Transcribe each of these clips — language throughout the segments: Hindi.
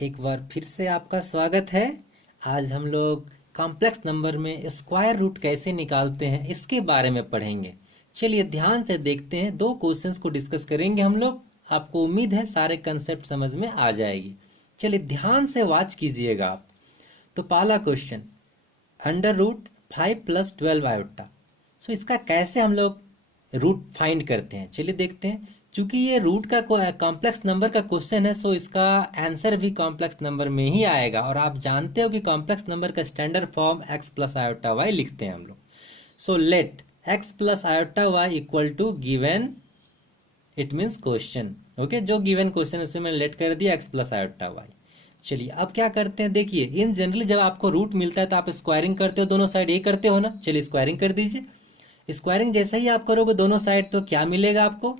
एक बार फिर से आपका स्वागत है। आज हम लोग कॉम्प्लेक्स नंबर में स्क्वायर रूट कैसे निकालते हैं इसके बारे में पढ़ेंगे। चलिए ध्यान से देखते हैं, दो क्वेश्चंस को डिस्कस करेंगे हम लोग। आपको उम्मीद है सारे कंसेप्ट समझ में आ जाएगी। चलिए ध्यान से वॉच कीजिएगा आप। तो पहला क्वेश्चन, अंडर रूट 5+12 आयोटा। सो इसका कैसे हम लोग रूट फाइंड करते हैं, चलिए देखते हैं। चूंकि ये रूट का कॉम्प्लेक्स नंबर का क्वेश्चन है, सो इसका आंसर भी कॉम्प्लेक्स नंबर में ही आएगा। और आप जानते हो कि कॉम्प्लेक्स नंबर का स्टैंडर्ड फॉर्म x+i/y लिखते हैं हम लोग। So let x+i/y equal to given, it means question. Okay, जो गिवन क्वेश्चन उसे मैंने लेट कर दिया x+i/y। चलिए अब क्या करते हैं, देखिए इन जनरली जब आपको रूट मिलता है तो आप स्क्वायरिंग करते हो, दोनों साइड ये करते हो ना। चलिए स्क्वायरिंग कर दीजिए। स्क्वायरिंग जैसे ही आप करोगे दोनों साइड, तो क्या मिलेगा आपको,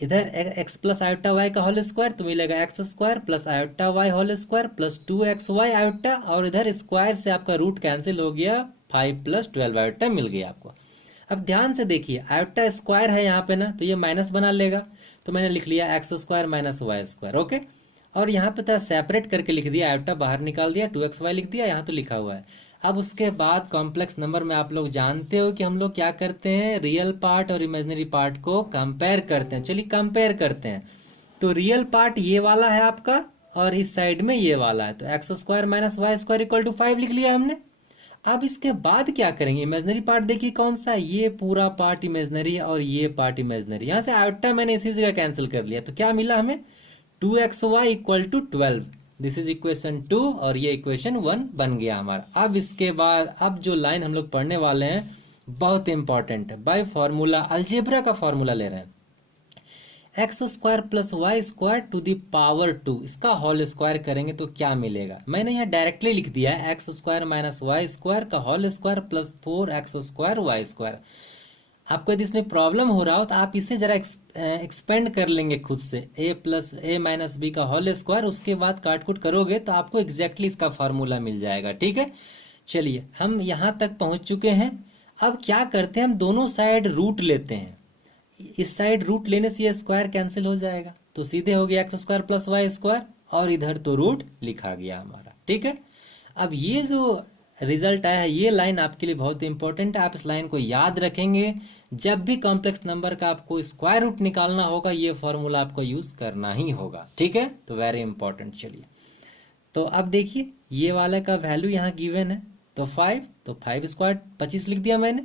इधर x+i/y का होल स्क्वायर तो मिलेगा x² plus i/y whole square plus 2xy iota, और इधर स्क्वायर से आपका रूट कैंसिल हो गया, 5+12 आयोटा मिल गया आपको। अब ध्यान से देखिए, आयोटा स्क्वायर है यहाँ पे ना, तो ये माइनस बना लेगा, तो मैंने लिख लिया x² माइनस y²। ओके, और यहाँ पे था सेपरेट करके लिख दिया, आयोटा बाहर निकाल दिया, 2xy लिख दिया, यहाँ तो लिखा हुआ है। अब उसके बाद कॉम्प्लेक्स नंबर में आप लोग जानते हो कि हम लोग क्या करते हैं, रियल पार्ट और इमेजिनरी पार्ट को कंपेयर करते हैं। चलिए कंपेयर करते हैं। तो रियल पार्ट ये वाला है आपका, और इस साइड में ये वाला है, तो x² minus y² equal to 5 लिख लिया हमने। अब इसके बाद क्या करेंगे, इमेजिनरी पार्ट देखिए कौन सा, ये पूरा पार्ट इमेजिनरी है और ये पार्ट इमेजिनरी। यहाँ से आयोटा मैंने इसी जगह कैंसिल कर लिया, तो क्या मिला हमें, 2xy equal to 12। This is equation 2 और ये इक्वेशन 1 बन गया हमारा। अब इसके बाद अब जो लाइन हम लोग पढ़ने वाले हैं बहुत इंपॉर्टेंट है, बाय फॉर्मूला, अलजेब्रा का फॉर्मूला ले रहे हैं। x² plus y² to the power 2, इसका होल स्क्वायर करेंगे तो क्या मिलेगा, मैंने यहाँ डायरेक्टली लिख दिया है x² माइनस y² का whole square plus 4x² y²। आपको यदि इसमें प्रॉब्लम हो रहा हो तो आप इसे जरा एक्सपेंड कर लेंगे खुद से, a plus a minus B का होल स्क्वायर, उसके बाद काट कुट करोगे तो आपको एग्जैक्टली इसका फार्मूला मिल जाएगा। ठीक है, चलिए हम यहाँ तक पहुँच चुके हैं। अब क्या करते हैं, हम दोनों साइड रूट लेते हैं। इस साइड रूट लेने से ये स्क्वायर कैंसिल हो जाएगा, तो सीधे हो गया x² प्लस y², और इधर तो रूट लिखा गया हमारा। ठीक है, अब ये जो रिजल्ट आया है, ये लाइन आपके लिए बहुत इंपॉर्टेंट है। आप इस लाइन को याद रखेंगे, जब भी कॉम्प्लेक्स नंबर का आपको स्क्वायर रूट निकालना होगा ये फॉर्मूला आपको यूज करना ही होगा। ठीक है, तो वेरी इंपॉर्टेंट। चलिए तो अब देखिए, ये वाला का वैल्यू यहाँ गिवन है, तो 5, तो 5² 25 लिख दिया मैंने,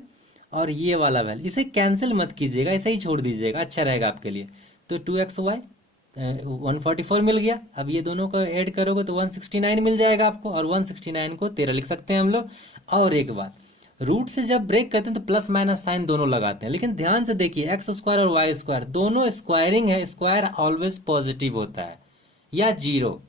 और ये वाला वैल्यू इसे कैंसिल मत कीजिएगा, ऐसे ही छोड़ दीजिएगा, अच्छा रहेगा आपके लिए। तो 2xy 144 मिल गया। अब ये दोनों को ऐड करोगे तो 169 मिल जाएगा आपको, और 169 को 13 लिख सकते हैं हम लोग। और एक बात, रूट से जब ब्रेक करते हैं तो प्लस माइनस साइन दोनों लगाते हैं, लेकिन ध्यान से देखिए x² और y² दोनों स्क्वायरिंग है, स्क्वायर ऑलवेज पॉजिटिव होता है या जीरो,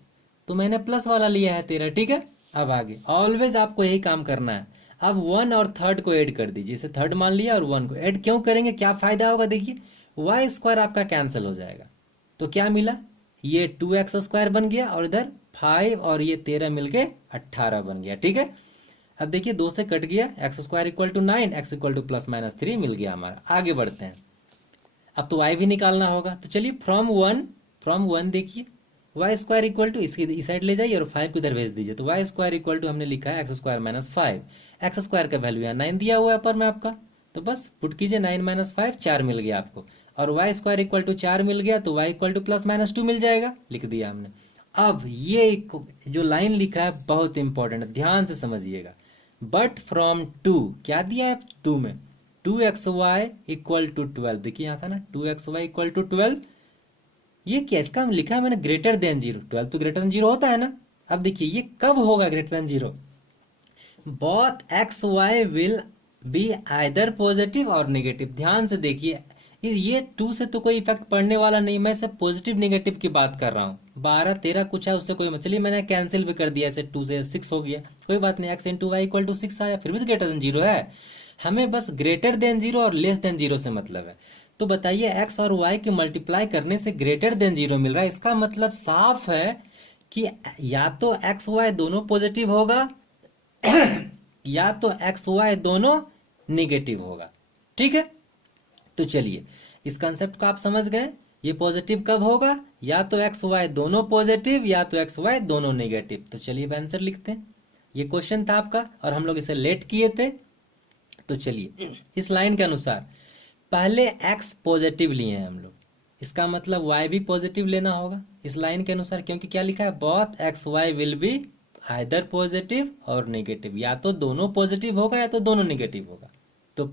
तो मैंने प्लस वाला लिया है 13। ठीक है, अब आगे ऑलवेज आपको यही काम करना है। अब 1 और 3 को ऐड कर दीजिए, इसे 3 मान लिया और 1 को ऐड क्यों करेंगे, क्या फायदा होगा, देखिए y² आपका कैंसिल हो जाएगा, तो क्या मिला, ये 2x² बन गया, और इधर 5 और ये 13 मिलके 18 बन गया। ठीक है, अब देखिए 2 से कट गया, x² equal to 9, x equal to plus minus 3 मिल गया हमारा। आगे बढ़ते हैं, अब तो y भी निकालना होगा, तो चलिए फ्रॉम वन देखिए, y² इक्वल टू इसकी इस साइड ले जाइए और 5 को इधर भेज दीजिए, तो y² इक्वल टू हमने लिखा है x² माइनस 5, x² का वैल्यू यहाँ 9 दिया हुआ है पर में आपका, तो बस पुट कीजिए 9 माइनस 5, 4 मिल गया आपको, और y² इक्वल टू 4 मिल गया, तो y equal to plus minus 2 मिल जाएगा, लिख दिया हमने। अब ये जो लाइन लिखा है बहुत इंपॉर्टेंट है, ध्यान से समझिएगा। बट फ्रॉम 2 क्या दिया है 2 में, 2xy इक्वल टू 12, देखिए यहाँ था ना 2xy इक्वल टू 12, ये क्या इसका लिखा है मैंने ग्रेटर देन 0, 12 तो ग्रेटर देन 0 होता है ना। अब देखिए ये कब होगा greater than 0, both xy will be either positive और नेगेटिव। ध्यान से देखिए, ये 2 से तो कोई इफेक्ट पड़ने वाला नहीं, मैं सिर्फ पॉजिटिव नेगेटिव की बात कर रहा हूँ। 12 13 कुछ है उससे कोई, चलिए मैंने कैंसिल भी कर दिया, ऐसे 2 से 6 हो गया, कोई बात नहीं, x into Y equal to 6 आया, फिर भी ग्रेटर देन 0 है। हमें बस ग्रेटर देन 0 और लेस देन 0 से मतलब है। तो बताइए x और y के मल्टीप्लाई करने से ग्रेटर देन 0 मिल रहा है, इसका मतलब साफ है कि या तो x y दोनों पॉजिटिव होगा या तो x y दोनों निगेटिव होगा। ठीक है, तो चलिए इस कंसेप्ट को आप समझ गए। ये पॉजिटिव कब होगा, या तो एक्स वाई दोनों पॉजिटिव या तो एक्स वाई दोनों नेगेटिव। तो चलिए अब आंसर लिखते हैं। ये क्वेश्चन था आपका और हम लोग इसे लेट किए थे। तो चलिए इस लाइन के अनुसार पहले एक्स पॉजिटिव लिए हैं हम लोग, इसका मतलब वाई भी पॉजिटिव लेना होगा इस लाइन के अनुसार, क्योंकि क्या लिखा है, both X Y will be either positive और नेगेटिव, या तो दोनों पॉजिटिव होगा या तो दोनों नेगेटिव होगा। तो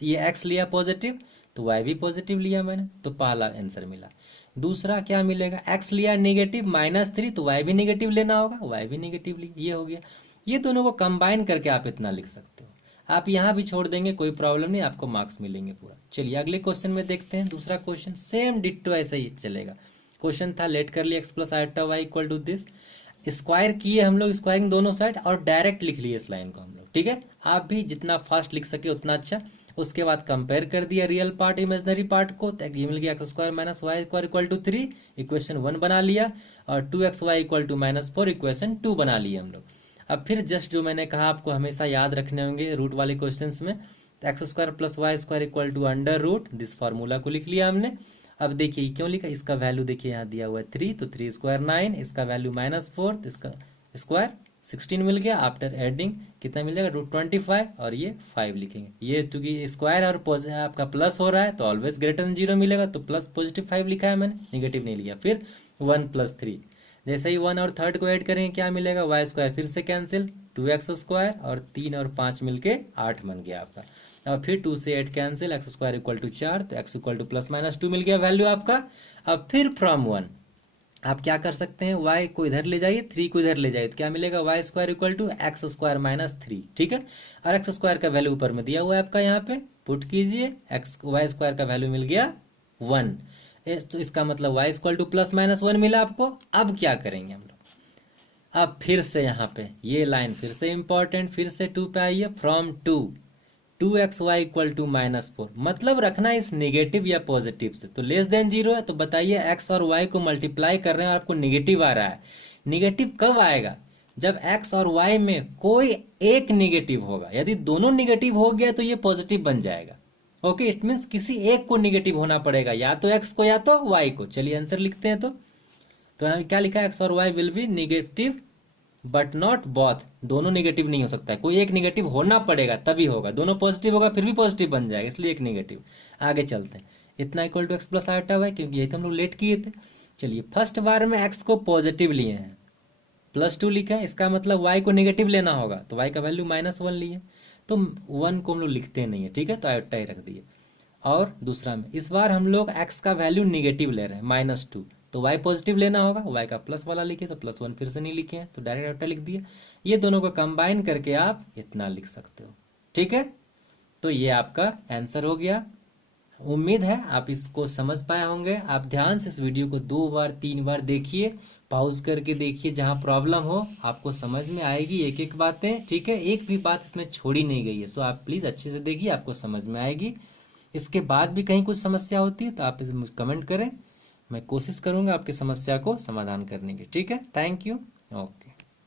ये एक्स लिया पॉजिटिव तो वाई भी पॉजिटिव लिया मैंने, तो पहला आंसर मिला। दूसरा क्या मिलेगा, एक्स लिया नेगेटिव -3 तो वाई भी नेगेटिव लेना होगा, वाई भी नेगेटिव लिया, ये हो गया। ये दोनों को कंबाइन करके आप इतना लिख सकते हो। आप यहाँ भी छोड़ देंगे कोई प्रॉब्लम नहीं, आपको मार्क्स मिलेंगे पूरा। चलिए अगले क्वेश्चन में देखते हैं। दूसरा क्वेश्चन सेम डिट्टो ऐसा ही चलेगा। क्वेश्चन था लेट कर लिया X plus iota Y equal to this, square किए हम लोग, स्क्वायरिंग दोनों साइड और डायरेक्ट लिख लिए इस लाइन को हम लोग, ठीक है। आप भी जितना फास्ट लिख सके उतना अच्छा। उसके बाद कंपेयर कर दिया रियल पार्ट इमेजनरी पार्ट को, तो ये मिल गया X square minus Y square equal to 3, equation 1 बना लिया, और 2xy इक्वल टू -4 इक्वेशन 2 बना लिया हम लोग। अब फिर जस्ट जो मैंने कहा आपको हमेशा याद रखने होंगे रूट वाले क्वेश्चंस में, तो X square plus Y square equal to under root this formula को लिख लिया हमने। अब देखिए क्यों लिखा, इसका वैल्यू देखिए यहाँ दिया हुआ है 3, तो 3 स्क्वायर 9, इसका वैल्यू -4, तो इसका स्क्वायर 16 मिल गया। आफ्टर एडिंग कितना मिल जाएगा, √25, और ये 5 लिखेंगे। ये क्योंकि स्क्वायर और आपका प्लस हो रहा है तो ऑलवेज ग्रेटर देन 0 मिलेगा, तो प्लस पॉजिटिव 5 लिखा है मैंने, नेगेटिव नहीं लिया। फिर 1 + 3, जैसे ही 1 और 3 को ऐड करेंगे क्या मिलेगा, वाई स्क्वायर फिर से कैंसिल, 2x स्क्वायर और 3 और 5 मिलके 8 बन गया आपका। अब फिर 2 से 8 cancel, X square equal to 4, तो x इक्वल टू +-2 मिल गया वैल्यू आपका। अब फिर फ्रॉम 1 आप क्या कर सकते हैं, y को इधर ले जाइए, 3 को इधर ले जाइए, तो क्या मिलेगा, Y square equal to X square -3, ठीक है। और एक्स स्क्वायर का वैल्यू ऊपर में दिया हुआ है आपका, यहाँ पे पुट कीजिए, एक्स वाई स्क्वायर का वैल्यू मिल गया 1, तो इसका मतलब y इक्वल टू +-1 मिला आपको। अब क्या करेंगे हम लोग, अब फिर से यहाँ पे ये लाइन फिर से इंपॉर्टेंट, फिर से 2 पे आइए, फ्रॉम 2xy इक्वल टू -4, मतलब रखना इस नेगेटिव या पॉजिटिव से, तो लेस देन 0 है, तो बताइए x और y को मल्टीप्लाई कर रहे हैं और आपको नेगेटिव आ रहा है। नेगेटिव कब आएगा, जब x और y में कोई एक नेगेटिव होगा, यदि दोनों नेगेटिव हो गया तो ये पॉजिटिव बन जाएगा। ओके, इट मीन्स किसी एक को नेगेटिव होना पड़ेगा, या तो x को या तो y को। चलिए आंसर लिखते हैं। तो यहाँ क्या लिखा है, एक्स और Y will be negative but not both, दोनों नेगेटिव नहीं हो सकता है, कोई एक नेगेटिव होना पड़ेगा तभी होगा, दोनों पॉजिटिव होगा फिर भी पॉजिटिव बन जाएगा, इसलिए एक नेगेटिव। आगे चलते हैं, इतना equal to X plus iota Y, क्योंकि यही तो हम लोग लेट किए थे। चलिए फर्स्ट बार में एक्स को पॉजिटिव लिए हैं, +2 लिखा है, इसका मतलब वाई को नेगेटिव लेना होगा, तो वाई का वैल्यू -1 लिए, तो 1 को हम लोग लिखते नहीं है, ठीक है, तो आइटा ही रख दिए। और दूसरा में इस बार हम लोग एक्स का वैल्यू नेगेटिव ले रहे हैं -2, तो y पॉजिटिव लेना होगा, y का प्लस वाला लिखे, तो +1 फिर से नहीं लिखे हैं, तो डायरेक्ट आइटा लिख दिए। ये दोनों को कंबाइन करके आप इतना लिख सकते हो, ठीक है। तो ये आपका आंसर हो गया। उम्मीद है आप इसको समझ पाए होंगे। आप ध्यान से इस वीडियो को 2 बार 3 बार देखिए, पॉज करके देखिए, जहाँ प्रॉब्लम हो आपको समझ में आएगी एक एक बातें, ठीक है, एक भी बात इसमें छोड़ी नहीं गई है। सो आप प्लीज़ अच्छे से देखिए, आपको समझ में आएगी। इसके बाद भी कहीं कुछ समस्या होती है तो आप इसे मुझे कमेंट करें, मैं कोशिश करूंगा आपकी समस्या को समाधान करने की, ठीक है। Thank you. ओके।